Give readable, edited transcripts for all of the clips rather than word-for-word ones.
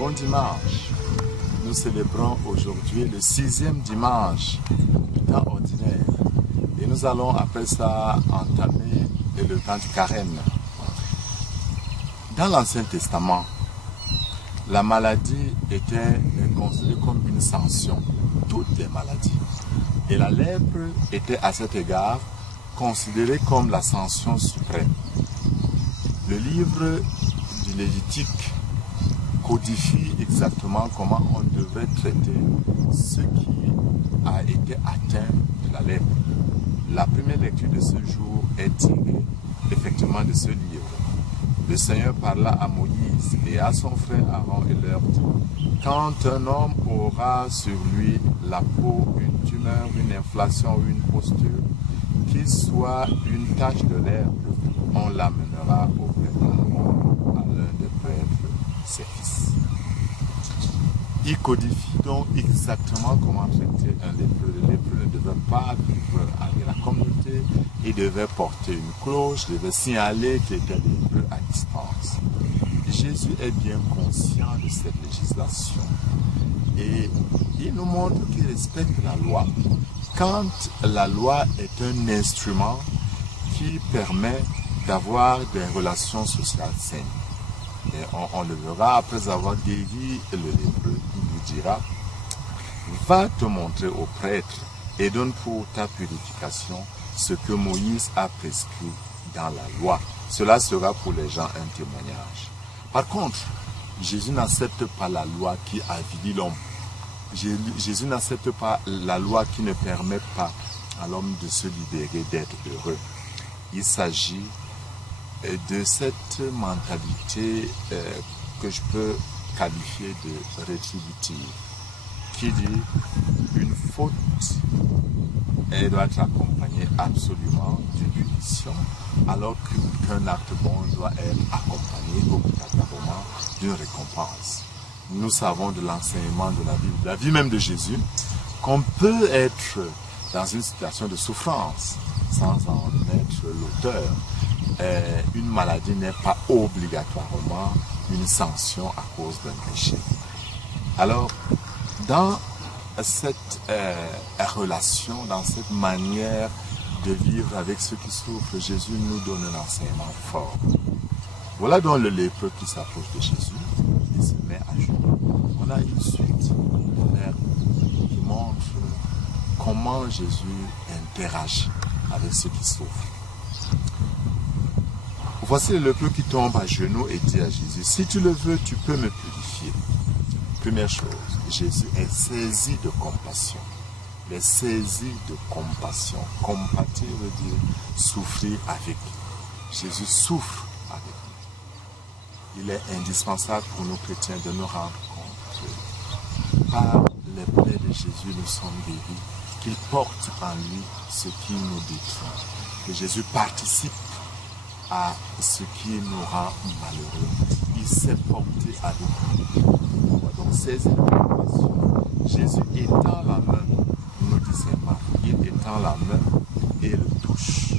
Bon dimanche. Nous célébrons aujourd'hui le 6e dimanche du temps ordinaire. Et nous allons après ça entamer le temps du carême. Dans l'Ancien Testament, la maladie était considérée comme une sanction. Toutes les maladies. Et la lèpre était à cet égard considérée comme la sanction suprême. Le livre du Lévitique codifie exactement comment on devrait traiter ceux qui a été atteint de la lèpre. La première lecture de ce jour est tirée effectivement de ce livre. Le Seigneur parla à Moïse et à son frère Aaron et leur dit: quand un homme aura sur lui la peau, une tumeur, une inflammation ou une posture, qu'il soit une tache de lèpre, on l'amènera auprès d'Aaron, à l'un des prêtres, ses fils. Il codifie donc exactement comment traiter un lépreux. Le lépreux ne devait pas vivre avec la communauté, il devait porter une cloche, il devait signaler qu'il était lépreux à distance. Jésus est bien conscient de cette législation et il nous montre qu'il respecte la loi. Quand la loi est un instrument qui permet d'avoir des relations sociales saines. Et on le verra après avoir guéri le lépreux, il lui dira: va te montrer au prêtre et donne pour ta purification ce que Moïse a prescrit dans la loi. Cela sera pour les gens un témoignage. Par contre, Jésus n'accepte pas la loi qui avilit l'homme. Jésus n'accepte pas la loi qui ne permet pas à l'homme de se libérer, d'être heureux. Il s'agit de cette mentalité que je peux qualifier de rétributive, qui dit une faute, elle doit être accompagnée absolument d'une punition, alors qu'un acte bon doit être accompagné obligatoirement d'une récompense. Nous savons de l'enseignement de la vie même de Jésus, qu'on peut être dans une situation de souffrance sans en être l'auteur. Une maladie n'est pas obligatoirement une sanction à cause d'un péché. Alors, dans cette relation, dans cette manière de vivre avec ceux qui souffrent, Jésus nous donne un enseignement fort. Voilà donc le lépreux qui s'approche de Jésus et se met à genoux. On a une suite de verbes qui montre comment Jésus interagit avec ceux qui souffrent. Voici le lépreux qui tombe à genoux et dit à Jésus: si tu le veux, tu peux me purifier. Première chose, Jésus est saisi de compassion. Il est saisi de compassion. Compatir veut dire souffrir avec. Jésus souffre avec nous. Il est indispensable pour nous chrétiens de nous rendre compte que par les plaies de Jésus, nous sommes guéris, qu'il porte en lui ce qui nous détruit. Que Jésus participe à ce qui nous rend malheureux. Il s'est porté avec nous. On va donc saisir la compassion. Jésus étend la main, nous dit Saint Marc. Il étend la main et le touche.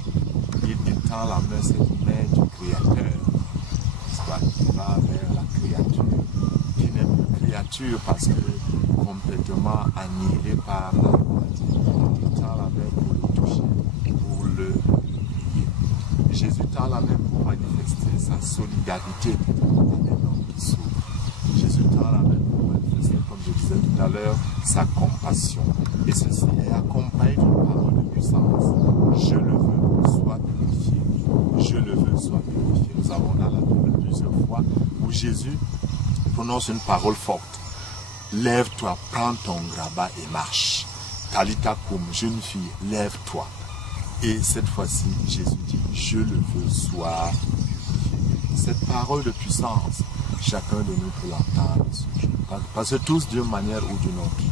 Il étend la main, cette main du Créateur. Qui va vers la créature, qui n'est plus créature parce que complètement annihilée par la maladie. Il tend la main pour le toucher, pour le guérir. Jésus tend la main pour manifester sa solidarité avec l'homme qui souffre. Jésus tend la main pour manifester, comme je disais tout à l'heure, sa compassion. Et ceci est accompagné d'une parole de puissance. Je le veux, sois purifié. Je le veux, sois purifié. Nous avons dans la Bible plusieurs fois où Jésus prononce une parole forte. Lève-toi, prends ton grabat et marche. Talita koum, jeune fille, lève-toi. Et cette fois-ci, Jésus dit: je le veux, sois purifié. Cette parole de puissance, chacun de nous peut l'entendre ce jour. Parce que tous, d'une manière ou d'une autre,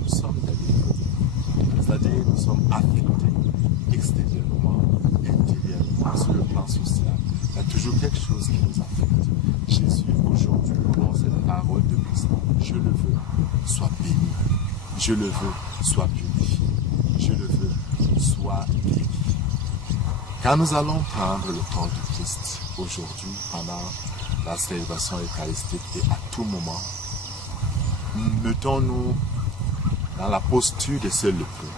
nous sommes des lépreux. C'est-à-dire nous sommes affectés extérieurement, intérieurement, sur le plan social. Il y a toujours quelque chose qui nous affecte. Jésus aujourd'hui prononce cette parole de puissance. Je le veux, sois béni. Je le veux, sois purifié. Je le veux, sois guéri. Quand nous allons prendre le corps du Christ aujourd'hui, pendant la célébration eucharistique et à tout moment, mettons-nous dans la posture de ce lépreux.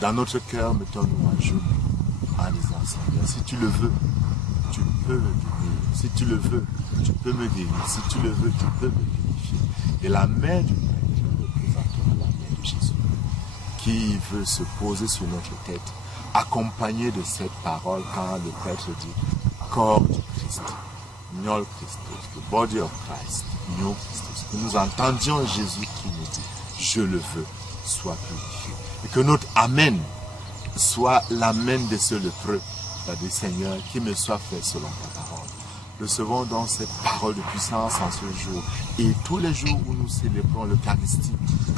Dans notre cœur, mettons-nous à genoux en disant, Seigneur, si tu le veux, tu peux me guérir. Si tu le veux, tu peux me guérir. Si tu le veux, tu peux me purifier. Et la main du Père représentera la main de Jésus, qui veut se poser sur notre tête, accompagné de cette parole quand le prêtre dit, corps du Christ, Gnol Christus, the body of Christ, Gnol Christus. Que nous entendions Jésus qui nous dit, je le veux, sois purifié. Et que notre Amen soit l'amen de ce lépreux, c'est-à-dire Seigneur, qu'il me soit fait selon ta parole. Recevons donc cette parole de puissance en ce jour. Et tous les jours où nous célébrons l'Eucharistie,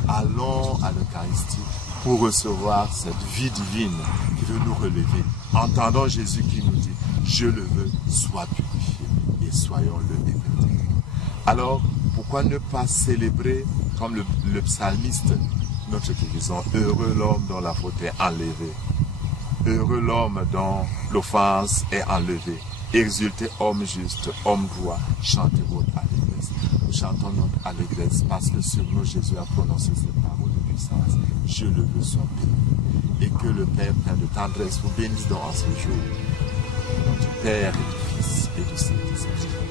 allons à l'Eucharistie pour recevoir cette vie divine qui veut nous relever. Entendons Jésus qui nous dit, je le veux, sois purifié et soyons-le écoutés. Alors, pourquoi ne pas célébrer comme le psalmiste notre guérison? Heureux l'homme dont la faute est enlevée. Heureux l'homme dont l'offense est enlevée. Exultez homme juste, homme droit, chantez votre allégresse. Nous chantons notre allégresse parce que sur nous Jésus a prononcé ces paroles de puissance. Je le veux, sois béni. Et que le Père plein de tendresse vous bénisse dans ce jour. Au nom du Père et du Fils et du Saint-Esprit.